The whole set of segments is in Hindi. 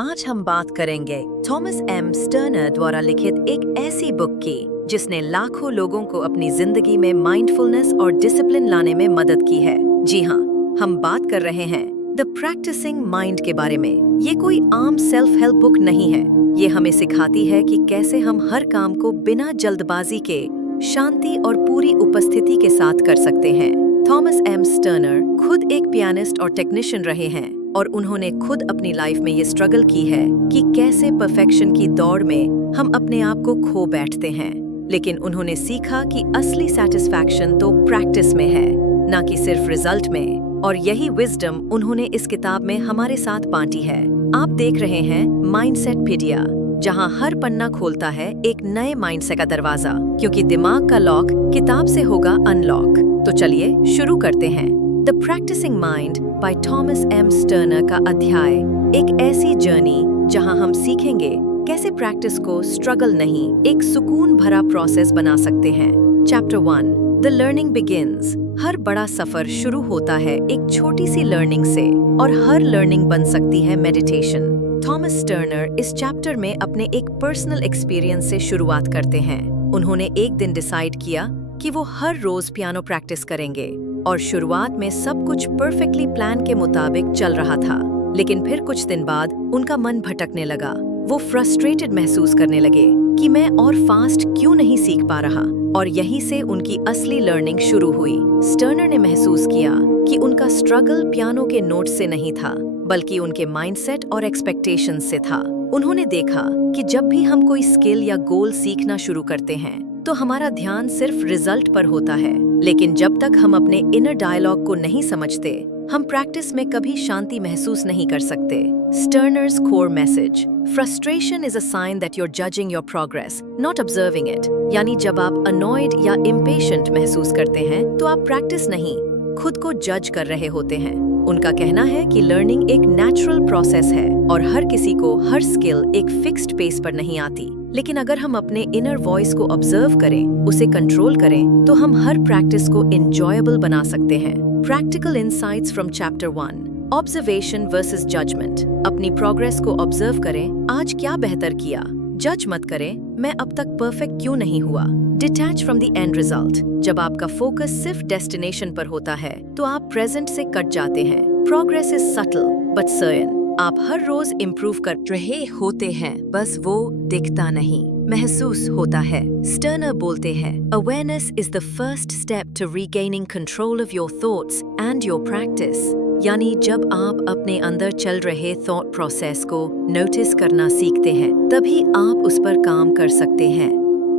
आज हम बात करेंगे थॉमस एम स्टर्नर द्वारा लिखित एक ऐसी बुक की जिसने लाखों लोगों को अपनी जिंदगी में माइंडफुलनेस और डिसिप्लिन लाने में मदद की है। जी हाँ, हम बात कर रहे हैं द प्रैक्टिसिंग माइंड के बारे में। ये कोई आम सेल्फ हेल्प बुक नहीं है। ये हमें सिखाती है कि कैसे हम हर काम को बिना जल्दबाजी के शांति और पूरी उपस्थिति के साथ कर सकते हैं। थॉमस एम स्टर्नर खुद एक पियानिस्ट और टेक्नीशियन रहे हैं और उन्होंने खुद अपनी लाइफ में ये स्ट्रगल की है कि कैसे परफेक्शन की दौड़ में हम अपने आप को खो बैठते हैं। लेकिन उन्होंने सीखा कि असली सैटिस्फैक्शन तो प्रैक्टिस में है, ना कि सिर्फ रिजल्ट में। और यही विजडम उन्होंने इस किताब में हमारे साथ बांटी है। आप देख रहे हैं माइंडसेटपीडिया, जहां हर पन्ना खोलता है एक नए माइंडसेट का दरवाजा, क्योंकि दिमाग का लॉक किताब से होगा अनलॉक। तो चलिए शुरू करते हैं। The practising mind by Thomas M Sterner का अध्याय एक ऐसी जर्नी जहां हम सीखेंगे कैसे प्रैक्टिस को स्ट्रगल नहीं, एक सुकून भरा प्रोसेस बना सकते हैं। Chapter 1, the learning begins. हर बड़ा सफर शुरू होता है एक छोटी सी लर्निंग से, और हर लर्निंग बन सकती है मेडिटेशन। थॉमस स्टर्नर इस चैप्टर में अपने एक पर्सनल एक्सपीरियंस से शुरुआत करते हैं। उन्होंने एक दिन डिसाइड किया कि वो हर रोज पियानो प्रैक्टिस करेंगे, और शुरुआत में सब कुछ परफेक्टली प्लान के मुताबिक चल रहा था। लेकिन फिर कुछ दिन बाद उनका मन भटकने लगा। वो फ्रस्ट्रेटेड महसूस करने लगे कि मैं और फास्ट क्यों नहीं सीख पा रहा, और यहीं से उनकी असली लर्निंग शुरू हुई। स्टर्नर ने महसूस किया कि उनका स्ट्रगल पियानो के नोट्स से नहीं था, बल्कि उनके माइंडसेट और एक्सपेक्टेशंस से था। उन्होंने देखा कि जब भी हम कोई स्किल या गोल सीखना शुरू करते हैं तो हमारा ध्यान सिर्फ रिजल्ट पर होता है, लेकिन जब तक हम अपने इनर डायलॉग को नहीं समझते, हम प्रैक्टिस में कभी शांति महसूस नहीं कर सकते। Sterner's core message: frustration is a sign that you are judging your progress, not observing it. यानी जब आप अनॉयड या इम्पेशेंट महसूस करते हैं तो आप प्रैक्टिस नहीं, खुद को जज कर रहे होते हैं। उनका कहना है कि लर्निंग एक नेचुरल प्रोसेस है और हर किसी को हर स्किल एक फिक्स्ड पेस पर नहीं आती। लेकिन अगर हम अपने इनर वॉइस को ऑब्जर्व करें, उसे कंट्रोल करें, तो हम हर प्रैक्टिस को एंजॉयबल बना सकते हैं। Practical insights from chapter 1, observation versus judgement. अपनी प्रोग्रेस को ऑब्जर्व करें, आज क्या बेहतर किया। जज मत करें, मैं अब तक परफेक्ट क्यों नहीं हुआ। Detach from the end result. जब आपका फोकस सिर्फ डेस्टिनेशन पर होता है तो आप प्रेजेंट से कट जाते हैं। Progress is subtle but certain. आप हर रोज इम्प्रूव कर रहे होते हैं, बस वो दिखता नहीं, महसूस होता है। स्टर्नर बोलते हैं, awareness is the first step to regaining control of your thoughts and your practice. यानी जब आप अपने अंदर चल रहे थॉट प्रोसेस को नोटिस करना सीखते हैं, तभी आप उस पर काम कर सकते हैं।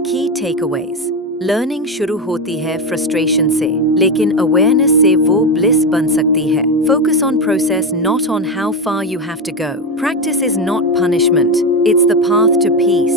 की टेकअवेज: लर्निंग शुरू होती है फ्रस्ट्रेशन से, लेकिन अवेयरनेस से वो ब्लिस बन सकती है। Focus on process, not on how far you have to go. Practice is not punishment, it's the path to peace.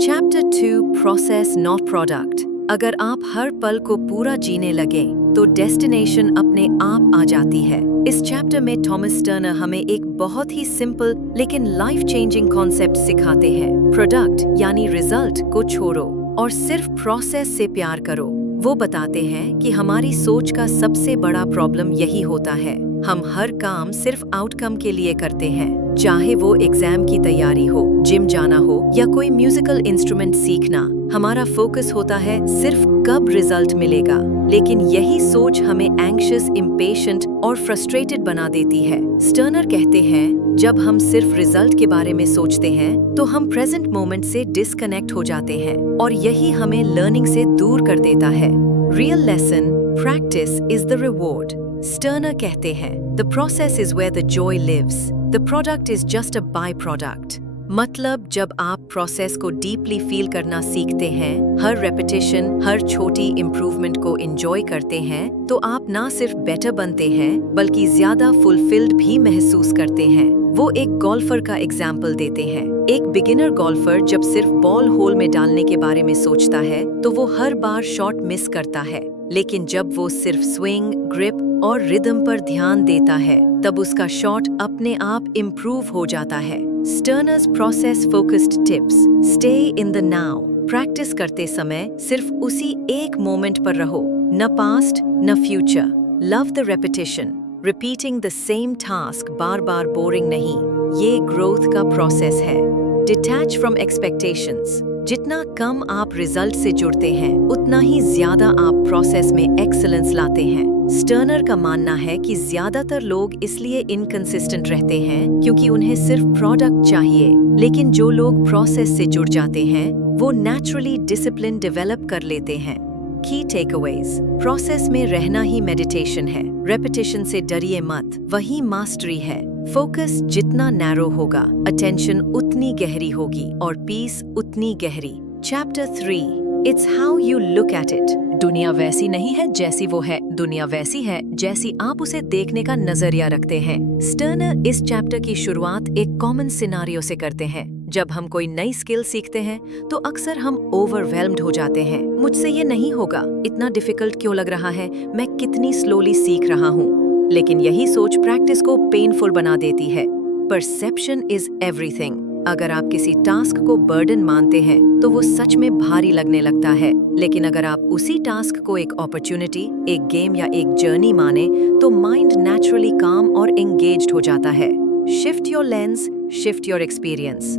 Chapter 2, process not product. अगर आप हर पल को पूरा जीने लगे तो डेस्टिनेशन अपने आप आ जाती है। इस चैप्टर में थॉमस स्टर्नर हमें एक बहुत ही सिंपल लेकिन लाइफ चेंजिंग कॉन्सेप्ट सिखाते हैं। प्रोडक्ट यानी रिजल्ट को छोड़ो और सिर्फ प्रोसेस से प्यार करो। वो बताते हैं कि हमारी सोच का सबसे बड़ा प्रॉब्लम यही होता है, हम हर काम सिर्फ आउटकम के लिए करते हैं। चाहे वो एग्जाम की तैयारी हो, जिम जाना हो या कोई म्यूजिकल इंस्ट्रूमेंट सीखना, हमारा फोकस होता है सिर्फ कब रिजल्ट मिलेगा। लेकिन यही सोच हमें एंग्शियस, इम्पेशेंट और फ्रस्ट्रेटेड बना देती है। स्टर्नर कहते हैं, जब हम सिर्फ रिजल्ट के बारे में सोचते हैं तो हम प्रेजेंट मोमेंट से डिस्कनेक्ट हो जाते हैं, और यही हमें लर्निंग से दूर कर देता है। Real lesson: practice is the reward. Sterner कहते हैं, the process is where the joy lives, the product is just a by product. मतलब जब आप प्रोसेस को डीपली फील करना सीखते हैं, हर रेपिटेशन, हर छोटी इम्प्रूवमेंट को एंजॉय करते हैं, तो आप ना सिर्फ बेटर बनते हैं बल्कि ज्यादा फुलफिल्ड भी महसूस करते हैं। वो एक गोल्फर का एग्जाम्पल देते हैं। एक बिगिनर गोल्फर जब सिर्फ बॉल होल में डालने के बारे में सोचता है तो वो हर बार शॉट मिस करता है, लेकिन जब वो सिर्फ स्विंग, ग्रिप और रिदम पर ध्यान देता है, तब उसका शॉट अपने आप इम्प्रूव हो जाता है। स्टर्नर्स process focused tips: stay in the now. Practice करते समय सिर्फ उसी एक मोमेंट पर रहो, न पास्ट न future. Love the repetition, repeating the same task bar bar boring नहीं, ये ग्रोथ का प्रोसेस है। Detach from expectations. जितना कम आप रिजल्ट से जुड़ते हैं, उतना ही ज्यादा आप प्रोसेस में एक्सीलेंस लाते हैं। स्टर्नर का मानना है कि ज्यादातर लोग इसलिए इनकंसिस्टेंट रहते हैं क्योंकि उन्हें सिर्फ प्रोडक्ट चाहिए, लेकिन जो लोग प्रोसेस से जुड़ जाते हैं वो नेचुरली डिसिप्लिन डेवलप कर लेते हैं। की टेकअवेज। प्रोसेस में रहना ही मेडिटेशन है। रेपिटेशन से डरिए मत, वही मास्टरी है। फोकस जितना नैरो होगा, अटेंशन उतनी गहरी होगी और पीस उतनी गहरी। Chapter 3, it's how you look at it. दुनिया वैसी नहीं है जैसी वो है, दुनिया वैसी है जैसी आप उसे देखने का नजरिया रखते हैं। स्टर्नर इस चैप्टर की शुरुआत एक कॉमन सिनारियो से करते हैं। जब हम कोई नई स्किल सीखते हैं तो अक्सर हम ओवरवेल्म्ड हो जाते हैं। मुझसे ये नहीं होगा, इतना डिफिकल्ट क्यों लग रहा है, मैं कितनी स्लोली सीख रहा हूँ। लेकिन यही सोच प्रैक्टिस को पेनफुल बना देती है। Perception is everything. अगर आप किसी टास्क को बर्डन मानते हैं तो वो सच में भारी लगने लगता है, लेकिन अगर आप उसी टास्क को एक अपॉर्चुनिटी, एक गेम या एक जर्नी माने तो माइंड नेचुरली काम और एंगेज्ड हो जाता है। Shift your lens, shift your experience.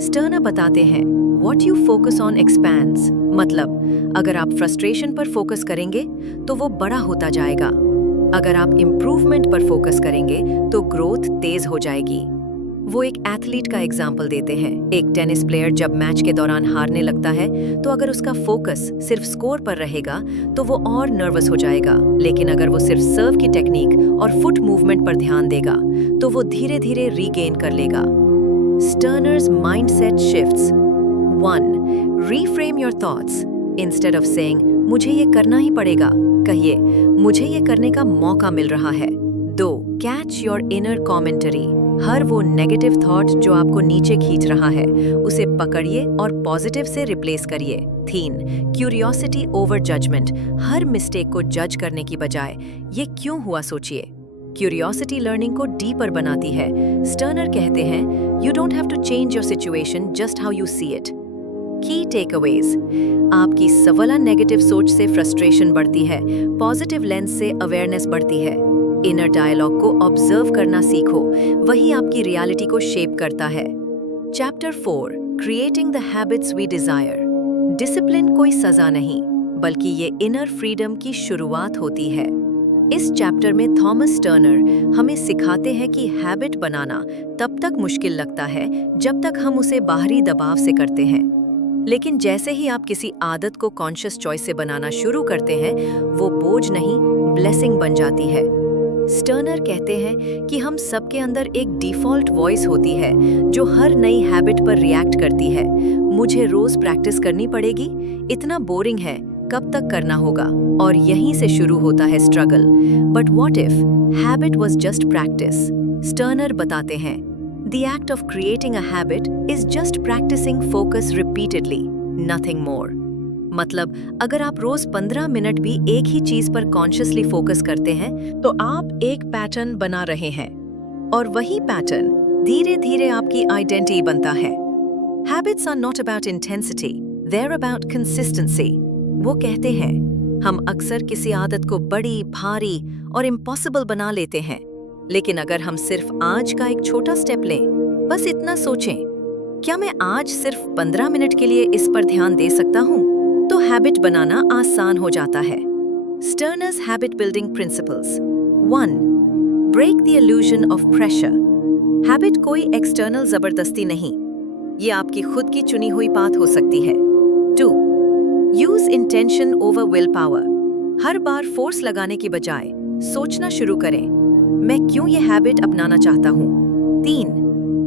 Sterner बताते हैं what you focus on expands. मतलब अगर आप फ्रस्ट्रेशन पर फोकस करेंगे तो वो बड़ा होता जाएगा। अगर आप इम्प्रूवमेंट पर फोकस करेंगे तो ग्रोथ तेज हो जाएगी। वो एक एथलीट का एग्जाम्पल देते हैं। एक टेनिस प्लेयर जब मैच के दौरान हारने लगता है तो अगर उसका फोकस सिर्फ स्कोर पर रहेगा तो वो और नर्वस हो जाएगा, लेकिन अगर वो सिर्फ सर्व की टेक्निक और फुट मूवमेंट पर ध्यान देगा तो वो धीरे धीरे रीगेन कर लेगा। स्टर्नर्स mindset shifts. 1. Reframe your thoughts. Instead of saying मुझे ये करना ही पड़ेगा, कहिए मुझे ये करने का मौका मिल रहा है। 2. Catch your inner commentary. हर वो नेगेटिव थॉट जो आपको नीचे खींच रहा है उसे पकड़िए और पॉजिटिव से रिप्लेस करिए। 3. Curiosity over judgment. हर मिस्टेक को जज करने की बजाय ये क्यों हुआ सोचिए। क्यूरियोसिटी लर्निंग को डीपर बनाती है। स्टर्नर कहते हैं you don't have to change your situation, just how you see it. Key takeaways. आपकी सवाला नेगेटिव सोच से फ्रस्ट्रेशन बढ़ती है, पॉजिटिव लेंस से अवेयरनेस बढ़ती है। इनर डायलॉग को ऑब्जर्व करना सीखो, वही आपकी रियलिटी को शेप करता है। Chapter 4, creating the habits we desire. Discipline कोई सजा नहीं, बल्कि ये इनर फ्रीडम की शुरुआत होती है। इस चैप्टर में थॉमस टर्नर हमें सिखाते हैं कि हैबिट बनाना तब तक मुश्किल लगता है जब तक हम उसे बाहरी दबाव से करते हैं, लेकिन जैसे ही आप किसी आदत को कॉन्शियस चॉइस से बनाना शुरू करते हैं वो बोझ नहीं, ब्लेसिंग बन जाती है। स्टर्नर कहते हैं कि हम सबके अंदर एक डिफ़ॉल्ट वॉइस होती है जो हर नई हैबिट पर रिएक्ट करती है। मुझे रोज प्रैक्टिस करनी पड़ेगी, इतना बोरिंग है, कब तक करना होगा, और यहीं से शुरू होता है struggle. But what if habit was just practice? Sterner बताते हैं the act of creating a habit is just practising focus repeatedly, nothing more. मतलब अगर आप रोज 15 मिनट भी एक ही चीज पर कॉन्शियसली फोकस करते हैं तो आप एक पैटर्न बना रहे हैं, और वही पैटर्न धीरे धीरे आपकी आइडेंटिटी बनता है। Habits are not about intensity, they are about consistency. वो कहते हैं हम अक्सर किसी आदत को बड़ी, भारी और इम्पॉसिबल बना लेते हैं, लेकिन अगर हम सिर्फ आज का एक छोटा स्टेप लें, बस इतना सोचें, क्या मैं आज सिर्फ 15 मिनट के लिए इस पर ध्यान दे सकता हूँ, तो हैबिट बनाना आसान हो जाता है। Sterner's habit building principles. 1. Break the illusion of pressure. Habit कोई एक्सटर्नल जबरदस्ती नहीं, ये आपकी खुद की चुनी हुई बात हो सकती है। 2. Use intention over will power. Her bar force लगाने की बजाय सोचना शुरू करें, मैं क्यों ये हैबिट अपनाना चाहता हूँ। 3.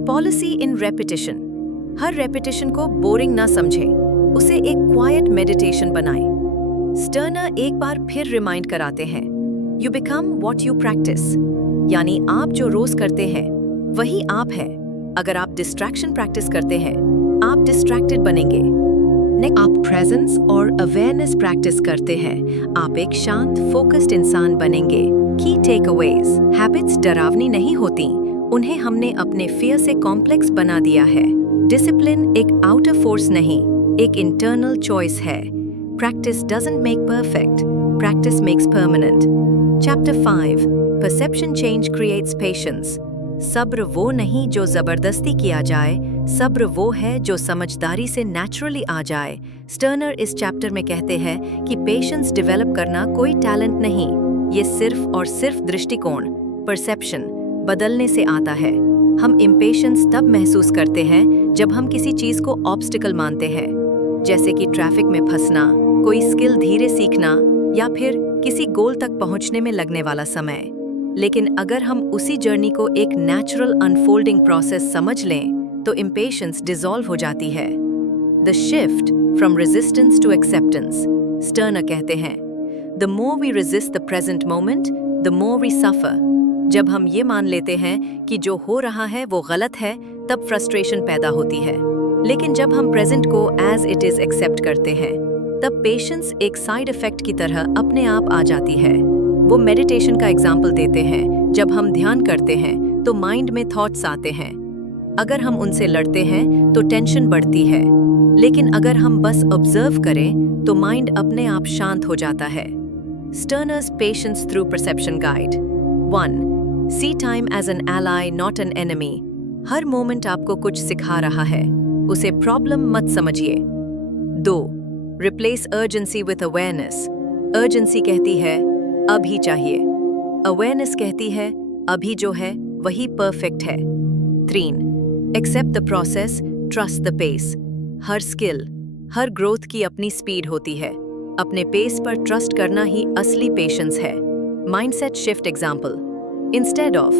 Policy in repetition. Her repetition को बोरिंग ना समझें, उसे एक क्वाइट मेडिटेशन बनाएं। स्टर्नर एक बार फिर रिमाइंड कराते हैं you become what you practice, यानी आप जो रोज करते हैं वही आप हैं। अगर आप डिस्ट्रैक्शन प्रैक्टिस करते हैं, आप डिस्ट्रैक्टेड बनेंगे। आप प्रेजेंस और अवेयरनेस प्रैक्टिस करते हैं, आप एक शांत, फोकस्ड इंसान बनेंगे। की टेकअवेज। हैबिट्स डरावनी नहीं होती, उन्हें हमने अपने फियर से कॉम्प्लेक्स बना दिया है। डिसिप्लिन एक आउटर फोर्स नहीं, एक इंटरनल चॉइस है। Practice doesn't make perfect, practice makes permanent. Chapter 5, perception change creates patience. सब्र वो नहीं जो जबरदस्ती किया जाए, सब्र वो है जो समझदारी से नेचुरली आ जाए। स्टर्नर इस चैप्टर में कहते हैं कि पेशेंस डेवलप करना कोई टैलेंट नहीं, ये सिर्फ और सिर्फ दृष्टिकोण, परसेप्शन बदलने से आता है। हम इम्पेशेंस तब महसूस करते हैं जब हम किसी चीज को ऑब्स्टिकल मानते हैं, जैसे कि ट्रैफिक में फंसना, कोई स्किल धीरे सीखना या फिर किसी गोल तक पहुंचने में लगने वाला समय। लेकिन अगर हम उसी जर्नी को एक नेचुरल अनफोल्डिंग प्रोसेस समझ लें तो इम्पेशेंस डिसॉल्व हो जाती है। The shift from resistance to acceptance, Sterner कहते हैं, the more we resist the present moment the more we suffer. जब हम ये मान लेते हैं कि जो हो रहा है वो गलत है, तब फ्रस्ट्रेशन पैदा होती है। लेकिन जब हम प्रेजेंट को एज इट इज एक्सेप्ट करते हैं, तब पेशेंस एक साइड इफेक्ट की तरह अपने आप आ जाती है। वो मेडिटेशन का एग्जाम्पल देते हैं, जब हम ध्यान करते हैं तो माइंड में थॉट्स आते हैं। अगर हम उनसे लड़ते हैं तो टेंशन बढ़ती है, लेकिन अगर हम बस ऑब्जर्व करें तो माइंड अपने आप शांत हो जाता है। Sterner's patience through perception guide. 1. See time as an ally not an enemy. हर मोमेंट आपको कुछ सिखा रहा है, उसे प्रॉब्लम मत समझिए। 2. Replace urgency with awareness. Urgency कहती है अभी चाहिए, अवेयरनेस कहती है अभी जो है वही परफेक्ट है। 3. Accept the process, trust the pace. हर स्किल, हर ग्रोथ की अपनी स्पीड होती है, अपने पेस पर ट्रस्ट करना ही असली पेशेंस है। Mindset shift example. Instead of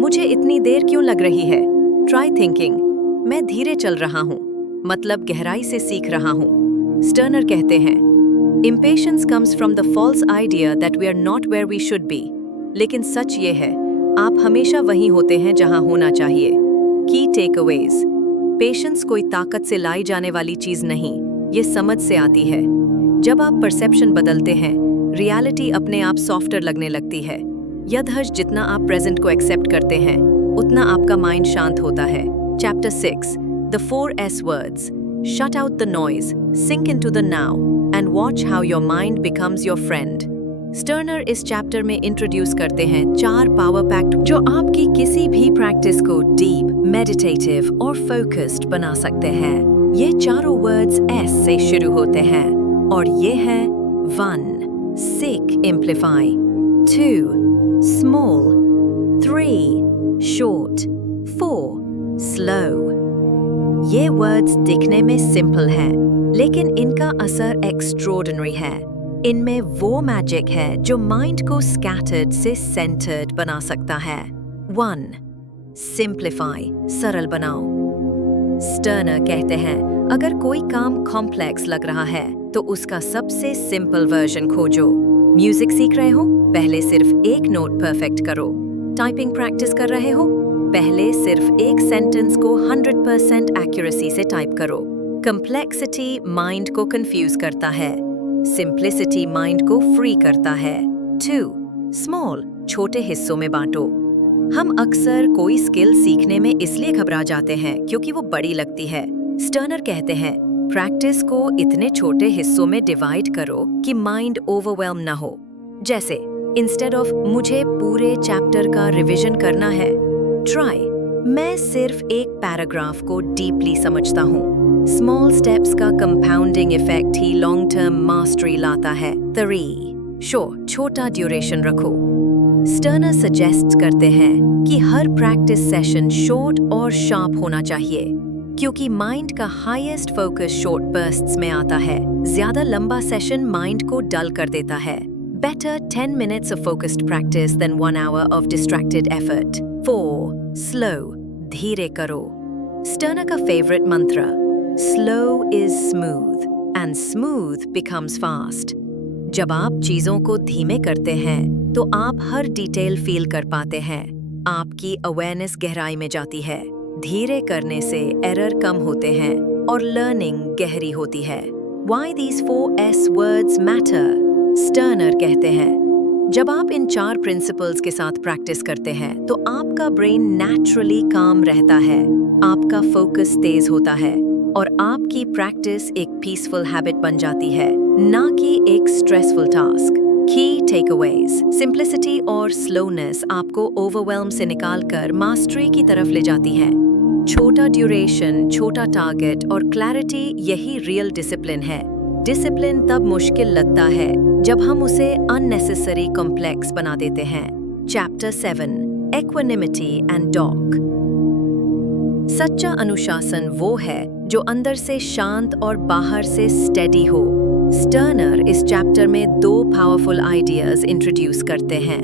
मुझे इतनी देर क्यों लग रही है, ट्राई थिंकिंग मैं धीरे चल रहा हूँ, मतलब गहराई से सीख रहा हूँ। स्टर्नर कहते हैं Impatience comes from the false idea that we are not where we should be. लेकिन सच ये है, आप हमेशा वहीं होते हैं जहां होना चाहिए। Key takeaways. Patience कोई ताकत से लाई जाने वाली चीज नहीं, ये समझ से आती है। जब आप परसेप्शन बदलते हैं, रियलिटी अपने आप सॉफ्टर लगने लगती है। यदहज जितना आप प्रेजेंट को एक्सेप्ट करते हैं, उतना आपका माइंड शांत होता है। Chapter 6. The 4 S words. Shut out the noise, sink into the now, and watch how your mind becomes your friend. Sterner इस चैप्टर में इंट्रोड्यूस करते हैं 4 पावर पैक्ट जो आपकी किसी भी प्रैक्टिस को डीप, मेडिटेटिव और फोकस्ड बना सकते हैं। ये चारों वर्ड्स एस से शुरू होते हैं और ये है 1. Seek, amplify. 2. Small. 3. Short. 4. Slow. ये वर्ड्स दिखने में सिंपल हैं, लेकिन इनका असर एक्स्ट्रोर्डिनरी है। इनमें वो मैजिक है जो माइंड को स्कैटर्ड से सेंटर्ड बना सकता है। 1. सिंप्लीफाई, सरल बनाओ। स्टर्नर कहते हैं अगर कोई काम कॉम्प्लेक्स लग रहा है तो उसका सबसे सिंपल वर्जन खोजो। म्यूजिक सीख रहे हो, पहले सिर्फ एक नोट परफेक्ट करो। टाइपिंग प्रैक्टिस कर रहे हो, पहले सिर्फ एक सेंटेंस को 100% एक्यूरेसी से टाइप करो। कंप्लेक्सिटी माइंड को कंफ्यूज करता है, सिंप्लिसिटी माइंड को फ्री करता है। 2. स्मॉल, छोटे हिस्सों में बांटो। हम अक्सर कोई स्किल सीखने में इसलिए घबरा जाते हैं क्योंकि वो बड़ी लगती है। स्टर्नर कहते हैं प्रैक्टिस को इतने छोटे हिस्सों में डिवाइड करो कि माइंड ओवरवेल्म ना हो। जैसे इंस्टेड ऑफ मुझे पूरे चैप्टर का रिवीजन करना है, ट्राई मैं सिर्फ एक पैराग्राफ को डीपली समझता हूँ। स्मॉल स्टेप्स का कंपाउंडिंग इफेक्ट ही लॉन्ग टर्म मास्टरी लाता है। 3. छोटा ड्यूरेशन रखो। स्टर्नर सजेस्ट करते हैं कि हर प्रैक्टिस सेशन शॉर्ट और शार्प होना चाहिए, क्योंकि माइंड का हाईएस्ट फोकस शॉर्ट बर्स्ट्स में आता है। ज्यादा लंबा सेशन माइंड को डल कर देता है। Better 10 minutes of focused practice than 1 hour of distracted effort. 4. Slow, धीरे करो। स्टर्नर का फेवरेट मंत्र, Slow is smooth and smooth becomes fast. जब आप चीजों को धीमे करते हैं तो आप हर डिटेल फील कर पाते हैं, आपकी अवेयरनेस गहराई में जाती है। धीरे करने से एरर कम होते हैं और लर्निंग गहरी होती है। Why these 4 S words matter? Sterner कहते हैं जब आप इन 4 प्रिंसिपल्स के साथ प्रैक्टिस करते हैं तो आपका ब्रेन नेचुरली काम रहता है, आपका फोकस तेज होता है और आपकी प्रैक्टिस एक पीसफुल हैबिट बन जाती है, ना कि एक स्ट्रेसफुल टास्क। की टेकअवेज। सिंप्लिसिटी और स्लोनेस आपको ओवरवेल्म से निकालकर मास्टरी की तरफ ले जाती है। छोटा ड्यूरेशन, छोटा टारगेट और क्लैरिटी, यही रियल डिसिप्लिन है। डिसिप्लिन तब मुश्किल लगता है जब हम उसे अननेसेसरी कॉम्प्लेक्स बना देते हैं। Chapter 7, equanimity and dog. सच्चा अनुशासन वो है जो अंदर से शांत और बाहर से स्टेडी हो। स्टर्नर इस चैप्टर में 2 पावरफुल आइडियाज इंट्रोड्यूस करते हैं।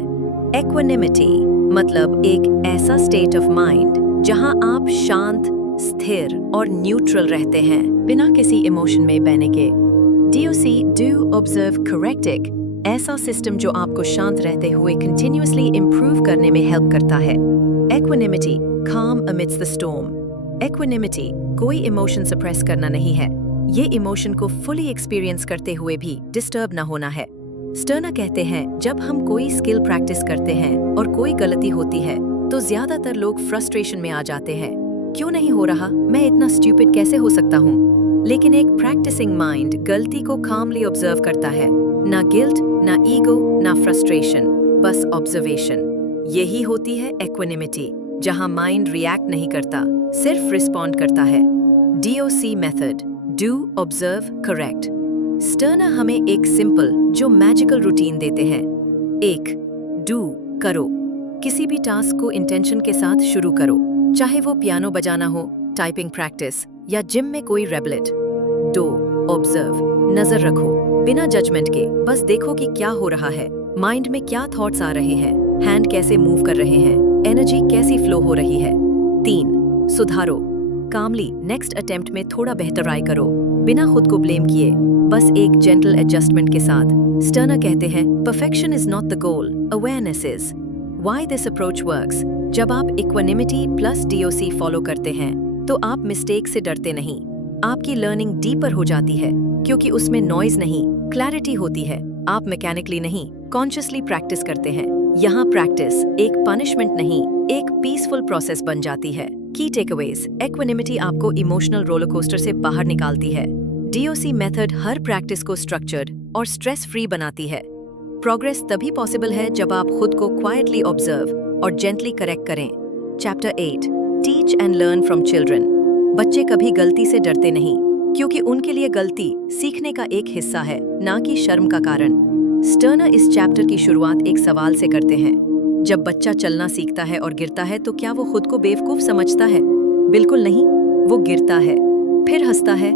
इक्विनिमिटी मतलब एक ऐसा स्टेट ऑफ माइंड जहां आप शांत, स्थिर और न्यूट्रल रहते हैं, बिना किसी इमोशन में बहने के। DOC, डू ऑब्जर्व करेक्टिक, ऐसा सिस्टम जो आपको शांत रहते हुए कंटिन्यूअसली इंप्रूव करने में हेल्प करता है। इक्विनिमिटी, calm amidst the storm। इक्विनिमिटी कोई इमोशन सप्रेस करना नहीं है, ये इमोशन को फुली एक्सपीरियंस करते हुए भी डिस्टर्ब ना होना है। स्टर्नर कहते हैं जब हम कोई स्किल प्रैक्टिस करते हैं और कोई गलती होती है तो ज्यादातर लोग फ्रस्ट्रेशन में आ जाते हैं। क्यों नहीं हो रहा, मैं इतना स्टूपिड कैसे हो सकता हूँ। लेकिन एक प्रैक्टिसिंग माइंड गलती को कामली ऑब्जर्व करता है, ना गिल्ट, ना ईगो, ना फ्रस्ट्रेशन, बस ऑब्जर्वेशन। यही होती है इक्विनिमिटी, जहां माइंड रिएक्ट नहीं करता, सिर्फ रिस्पॉन्ड करता है। DOC method, do observe correct. Sterner हमें एक सिंपल जो मैजिकल रूटीन देते हैं। 1. डू, करो। किसी भी टास्क को इंटेंशन के साथ शुरू करो, चाहे वो पियानो बजाना हो, टाइपिंग प्रैक्टिस या जिम में कोई रेबलेट। 2. ऑब्जर्व, नजर रखो, बिना जजमेंट के, बस देखो कि क्या हो रहा है, माइंड में क्या थॉट्स आ रहे हैं, हैंड कैसे मूव कर रहे हैं, एनर्जी कैसी फ्लो हो रही है। 3. सुधारो, कामली नेक्स्ट अटेम्प्ट में थोड़ा बेहतर ट्राई करो, बिना खुद को ब्लेम किए, बस एक जेंटल एडजस्टमेंट के साथ। स्टर्नर कहते हैं perfection is not the goal, awareness is. Why this approach works, जब आप इक्विनिमिटी प्लस DOC फॉलो करते हैं तो आप मिस्टेक से डरते नहीं, आपकी लर्निंग डीपर हो जाती है, क्योंकि उसमें नॉइज नहीं, क्लैरिटी होती है। आप मैकेनिकली नहीं, कॉन्शियसली प्रैक्टिस करते हैं। यहाँ प्रैक्टिस एक पनिशमेंट नहीं, एक पीसफुल प्रोसेस बन जाती है। की टेकअवेज, इक्विनिमिटी आपको इमोशनल रोलर कोस्टर से बाहर निकालती है। DOC मेथड हर प्रैक्टिस को स्ट्रक्चर्ड और स्ट्रेस फ्री बनाती है। प्रोग्रेस तभी पॉसिबल है जब आप खुद को क्वाइटली ऑब्जर्व और जेंटली करेक्ट करें। Chapter 8, teach and learn from children. बच्चे कभी गलती से डरते नहीं, क्योंकि उनके लिए गलती सीखने का एक हिस्सा है, ना कि शर्म का कारण। स्टर्नर इस चैप्टर की शुरुआत एक सवाल से करते हैं। जब बच्चा चलना सीखता है और गिरता है तो क्या वो खुद को बेवकूफ समझता है? बिल्कुल नहीं, वो गिरता है, फिर हंसता है,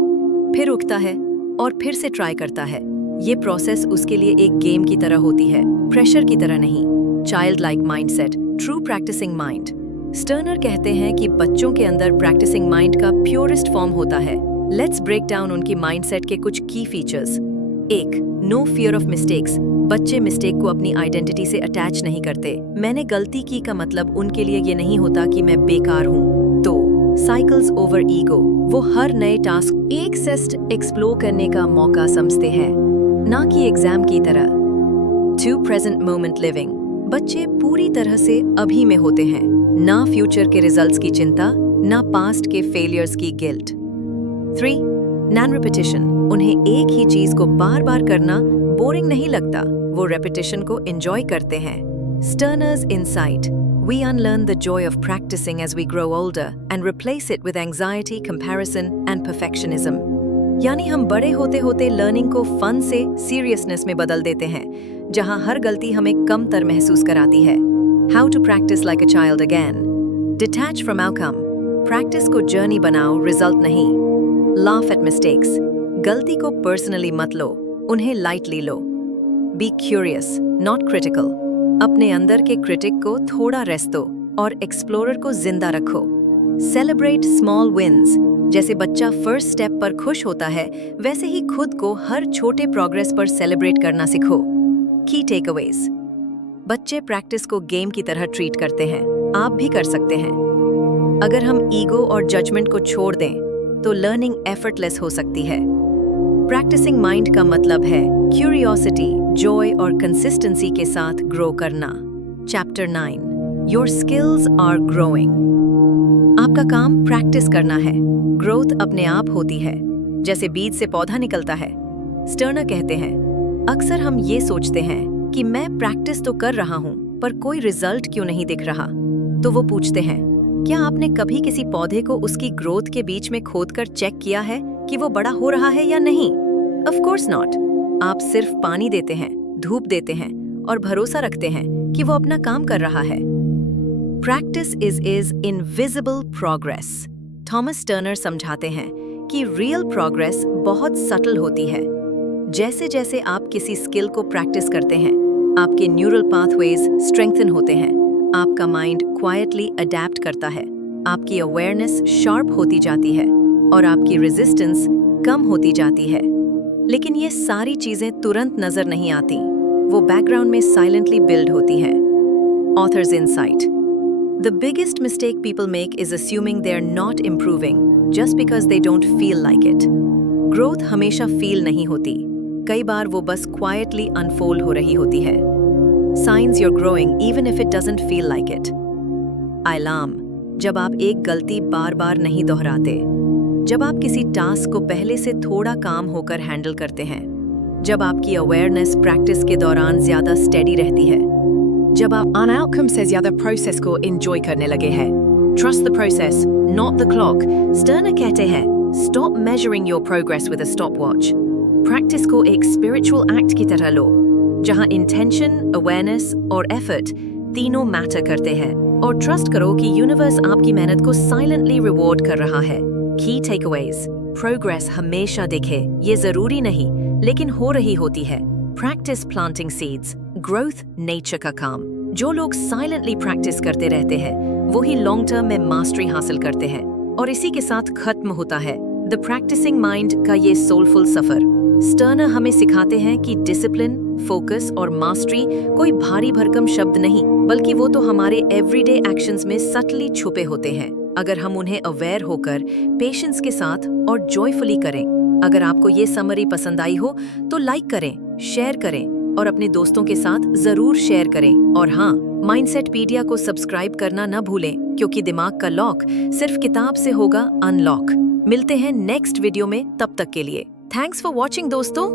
फिर उठता है और फिर से ट्राई करता है। ये प्रोसेस उसके लिए एक गेम की तरह होती है, प्रेशर की तरह नहीं। Child like mindset, true practising mind. Sterner कहते हैं कि बच्चों के अंदर प्रैक्टिसिंग माइंड का प्योरेस्ट फॉर्म होता है। लेट्स ब्रेक डाउन उनकी माइंडसेट के कुछ key features. 1. No fear of mistakes. बच्चे मिस्टेक को अपनी आइडेंटिटी से अटैच नहीं करते। मैंने गलती की का मतलब उनके लिए ये नहीं होता कि मैं बेकार हूँ। 2. Cycles over ego. वो हर नए टास्क एक सेस्ट एक्सप्लोर करने का मौका समझते हैं, ना कि एग्जाम की तरह। 2. Present moment living. बच्चे पूरी तरह से अभी में होते हैं, ना फ्यूचर के रिजल्ट्स की चिंता, ना पास्ट के फेलियर्स की गिल्ट। 3. Non repetition. उन्हें एक ही चीज को बार बार करना बोरिंग नहीं लगता, वो रेपिटेशन को एंजॉय करते हैं। स्टर्नर्स insight, we unlearn the joy of practicing as we grow older and replace it with anxiety, comparison and perfectionism। यानी हम बड़े होते होते लर्निंग को फन से सीरियसनेस में बदल देते हैं, जहां हर गलती हमें कमतर महसूस कराती है। How to practice like a child again। Detach from outcome। Practice को जर्नी बनाओ, रिजल्ट नहीं। Laugh at mistakes। गलती को पर्सनली मत लो, उन्हें lightly low. Be curious, not critical। अपने अंदर के क्रिटिक को थोड़ा रेस्ट दो और एक्सप्लोरर को जिंदा रखो। Celebrate small wins। जैसे बच्चा फर्स्ट स्टेप पर खुश होता है, वैसे ही खुद को हर छोटे प्रोग्रेस पर सेलिब्रेट करना सीखो। की टेकअवेज। बच्चे प्रैक्टिस को गेम की तरह ट्रीट करते हैं, आप भी कर सकते हैं। अगर हम ईगो और जजमेंट को छोड़ दें तो लर्निंग एफर्टलेस हो सकती है। प्रैक्टिसिंग माइंड का मतलब है क्यूरियोसिटी, जॉय और कंसिस्टेंसी के साथ ग्रो करना। Chapter 9, your skills are growing. आपका काम प्रैक्टिस करना है, ग्रोथ अपने आप होती है, जैसे बीज से पौधा निकलता है। स्टर्नर कहते हैं अक्सर हम ये सोचते हैं कि मैं प्रैक्टिस तो कर रहा हूँ पर कोई रिजल्ट क्यों नहीं दिख रहा। तो वो पूछते हैं, क्या आपने कभी किसी पौधे को उसकी ग्रोथ के बीच में खोदकर चेक किया है कि वो बड़ा हो रहा है या नहीं? Of course not. आप सिर्फ पानी देते हैं, धूप देते हैं और भरोसा रखते हैं कि वो अपना काम कर रहा है। Practice is invisible progress. Thomas Turner समझाते हैं कि रियल प्रोग्रेस बहुत सटल होती है। जैसे जैसे आप किसी स्किल को प्रैक्टिस करते हैं, आपके न्यूरल पाथवेज स्ट्रेंथन होते हैं, आपका माइंड क्वाइटली अडैप्ट करता है, आपकी अवेयरनेस शार्प होती जाती है और आपकी रेजिस्टेंस कम होती जाती है। लेकिन ये सारी चीजें तुरंत नजर नहीं आती, वो बैकग्राउंड में साइलेंटली बिल्ड होती हैं। Authors insight: The biggest mistake people make is assuming they're not improving just because they don't feel like it. Growth हमेशा feel नहीं होती, कई बार वो बस quietly unfold हो रही होती है। Signs you're growing even if it doesn't feel like it. Alarm: जब आप एक गलती बार बार नहीं दोहराते, जब आप किसी टास्क को पहले से थोड़ा काम होकर हैंडल करते हैं, जब आपकी अवेयरनेस प्रैक्टिस के दौरान ज्यादा स्टेडी रहती है, जब आप an outcome से ज्यादा प्रोसेस को एंजॉय करने लगे हैं। Trust the process, not the clock. Sterner कहते हैं, Stop measuring your progress with a stopwatch. Practice को एक स्पिरिचुअल एक्ट की तरह लो, जहां इंटेंशन, अवेयरनेस और एफर्ट तीनों मैटर करते हैं, और ट्रस्ट करो कि यूनिवर्स आपकी मेहनत को साइलेंटली रिवॉर्ड कर रहा है। की टेकअवेज: प्रोग्रेस हमेशा दिखे ये जरूरी नहीं, लेकिन हो रही होती है। Practice planting seeds, growth nature का काम। जो लोग साइलेंटली प्रैक्टिस करते रहते हैं वो ही लॉन्ग टर्म में मास्टरी हासिल करते हैं, और इसी के साथ खत्म होता है द प्रैक्टिसिंग माइंड का ये सोलफुल सफर। स्टर्नर हमें सिखाते हैं कि डिसिप्लिन, फोकस और मास्टरी कोई भारी भरकम शब्द नहीं, बल्कि वो तो हमारे एवरीडे एक्शंस में सटली छुपे होते हैं, अगर हम उन्हें अवेयर होकर पेशेंस के साथ और जॉयफुली करें। अगर आपको ये समरी पसंद आई हो तो लाइक करें, शेयर करें और अपने दोस्तों के साथ जरूर शेयर करें। और हाँ, माइंडसेटपीडिया को सब्सक्राइब करना न भूलें, क्योंकि दिमाग का लॉक सिर्फ किताब से होगा अनलॉक। मिलते हैं नेक्स्ट वीडियो में, तब तक के लिए थैंक्स फॉर वॉचिंग दोस्तों।